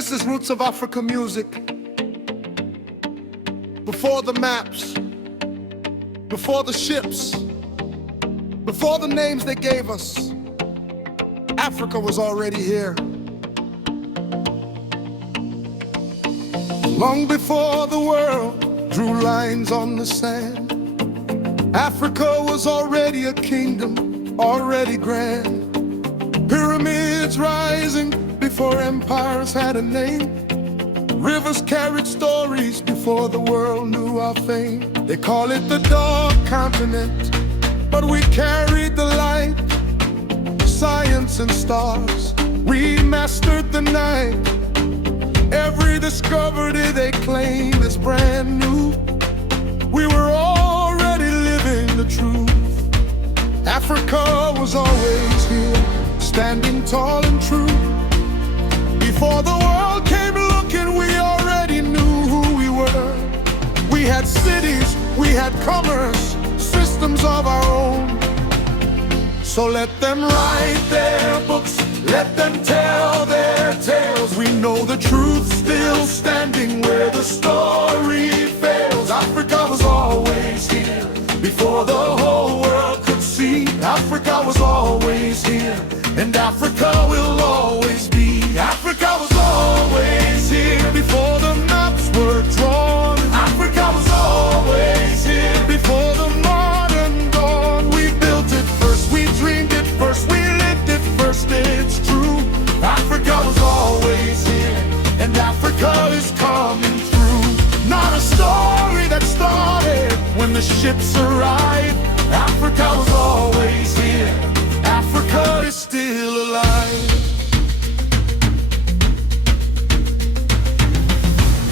This is Roots of Africa music. Before the maps, before the ships, before the names they gave us, Africa was already here. Long before the world drew lines on the sand, Africa was already a kingdom, already grand. Pyramids rising before empires had a name. Rivers carried stories before the world knew our fame. They call it the Dark Continent, but we carried the light, science and stars. We mastered the night. Every discovery they claim is brand new. We were already living the truth. Africa was always here, standing tall and true. Before the world came looking, we already knew who we were. We had cities, we had commerce, systems of our own. So let them write their books, let them tell their tales. We know the truth still standing where the story fails. Africa was always here, before the whole world could see. Africa was always here, and Africa will always be. Africa was always here, before the maps were drawn. Africa was always here, before the modern dawn. We built it first, we dreamed it first, we lived it first, it's true. Africa was always here, and Africa is coming through. Not a story that started when the ships arrived. Africa was always here, Africa is still alive.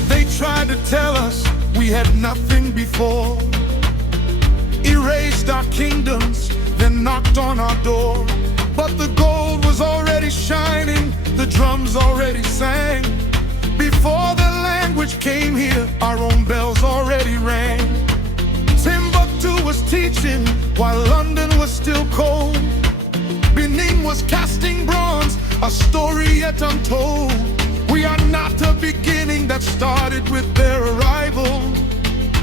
They tried to tell us we had nothing before, erased our kingdoms, then knocked on our door. But the gold was already shining, the drums already sang. Before the language came here, our own bells already rang. Timbuktu was teaching while London was still cold. Benin was casting bronze, a story yet untold. We are not a beginning that started with their arrival.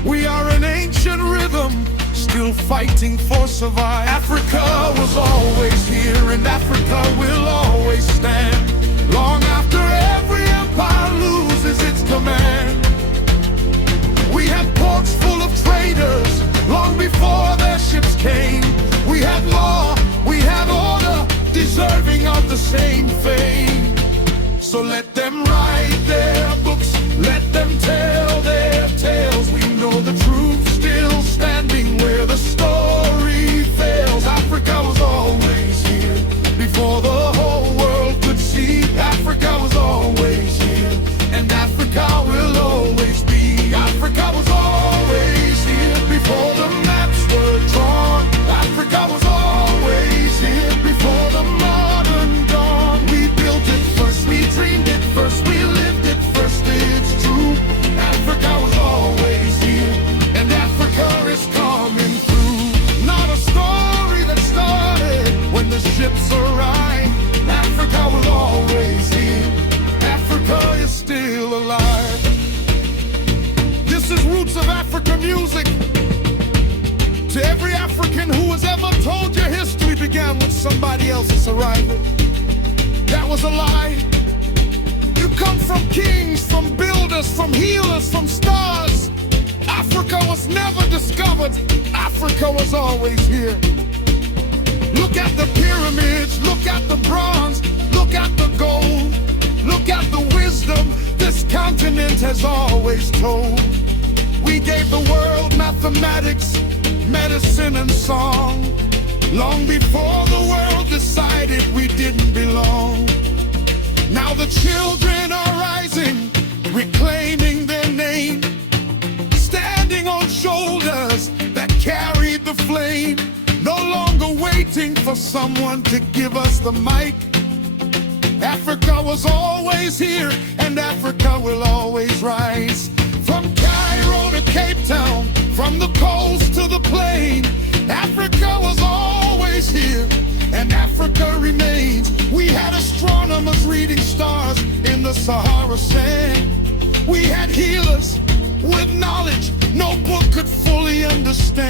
We are an ancient rhythm, still fighting for survival. Africa was always here, and Africa will always stand. Long after every empire loses its command. We had ports full of traders, long before their ships came. We had law, we had order, deserving of the same fame. So let them write their books, let them tell their tales. We know the truth still standing where the story fails. Africa was always here, before the whole world could see. Africa was always here, and Africa will always be. Africa was always here, before the maps were drawn. Africa was always here, before the modern dawn. We built it first, we dreamed it first, we lived it first, it's true. Africa was always here, and Africa is coming through. Not a story that started when the ships arrived. Africa will always here, Africa is still alive. This is Roots of Africa music. To every African who has ever told your history began with somebody else's arrival, that was a lie. You come from kings, from builders, from healers, from stars. Africa was never discovered, Africa was always here. Look at the pyramids, look at the bronze, look at the gold, look at the wisdom this continent has always told. We gave the world mathematics, medicine and song, long before the world decided we didn't belong. Now the children are rising, reclaiming their name, standing on shoulders that carried the flame. No longer waiting for someone to give us the mic. Africa was always here, and Africa will always rise. From Cairo to Cape Town, from the coast to the plain, Africa was always here, and Africa remains. We had astronomers astronomers reading stars in the Sahara sand. We had healers with knowledge no book could fully understand.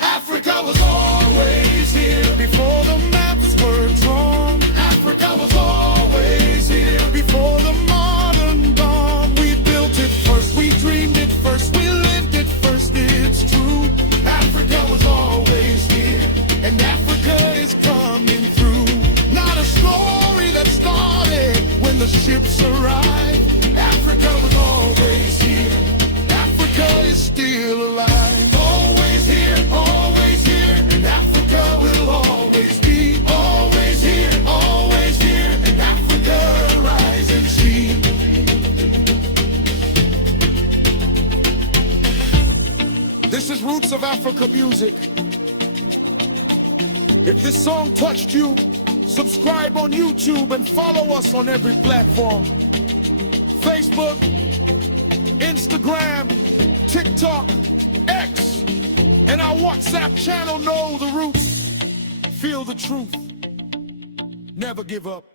Africa was always here before the maps were drawn. Africa was always here before the modern dawn. We built it first, we dreamed it first, we lived it first, it's true. Africa was always here, and Africa is coming through. Not a story that started when the ships arrived. Africa was always here, Africa is still alive. Always here, and Africa will always be. Always here, and Africa rise and shine. This is Roots of Africa music. If this song touched you, subscribe on YouTube and follow us on every platform. Facebook, Instagram, TikTok, X, and our WhatsApp channel. Know the roots, feel the truth, never give up.